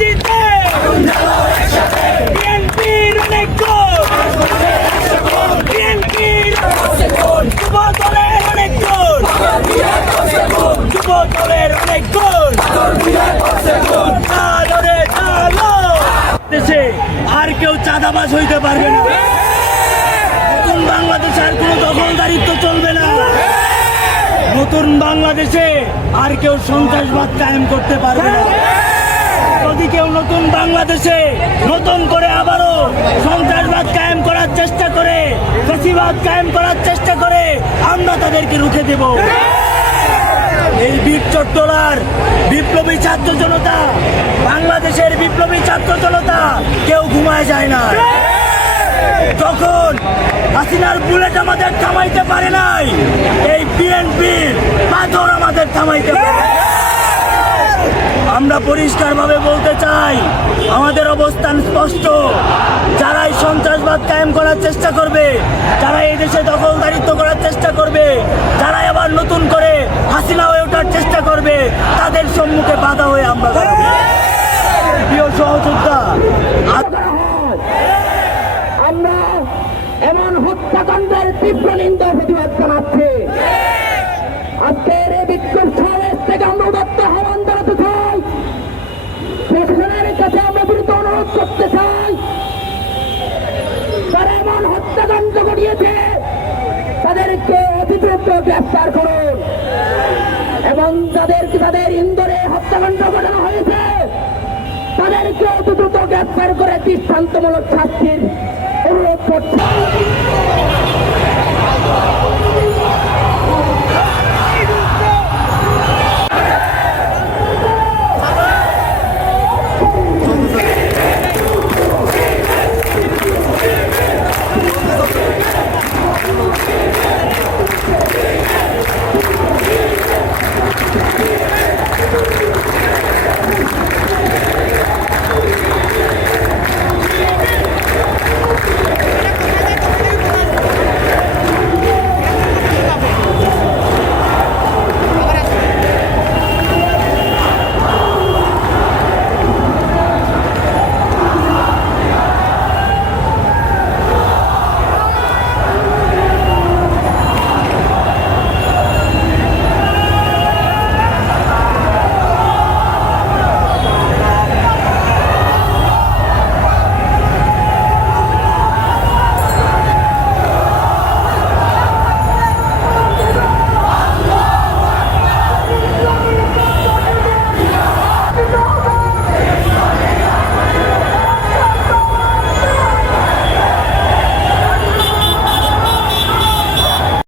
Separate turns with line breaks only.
দিতে। বিএনপির অনেক বিএনপির যুব দলের অনেক যুব দলের অনেক দেশে আর কেউ চাঁদাবাজ হইতে পারবে না। নতুন বাংলাদেশে আর কোনো দখলদারিত্ব চলবে না। নতুন বাংলাদেশে আর কেউ সন্ত্রাসবাদ কায়েম করতে পারবে না। বাংলাদেশে নতুন করে আবারও সন্ত্রাসবাদ কায়েম করার চেষ্টা করে ফেসিবাদ কায়েম করার চেষ্টা করে, আমরা তাদেরকে রুখে দেব। এই বীর চট্টলার বিপ্লবী ছাত্র জনতা, বাংলাদেশের বিপ্লবী ছাত্র জনতা, কেউ ঘুমায় যায় না। যখন হাসিনার বুলেট আমাদের থামাইতে পারে নাই, এই বিএনপির পাথর আমাদের থামাইতে পারে আমরা পরিষ্কারভাবে বলতে চাই, আমাদের অবস্থান স্পষ্ট। যারাই সন্ত্রাসবাদ কায়েম করার চেষ্টা করবে যারা এই দেশে দখলদারিত্ব করার চেষ্টা করবে, যারাই আবার নতুন করে হাসিনা হয়ে ওঠার চেষ্টা করবে, তাদের সম্মুখে বাধা হয়ে আমরা প্রিয় সহযোদ্ধা
আমরা এমন হত্যাকাণ্ডের তীব্র নিন্দা তাদেরকে অতি গ্রেফতার করুন। এবং যাদেরকে তাদের ইন্দোরে হত্যাকাণ্ড ঘটানো হয়েছে, তাদেরকে অতি গ্রেফতার করে দৃষ্টান্তমূলক শাস্তির অনুরোধ করছে।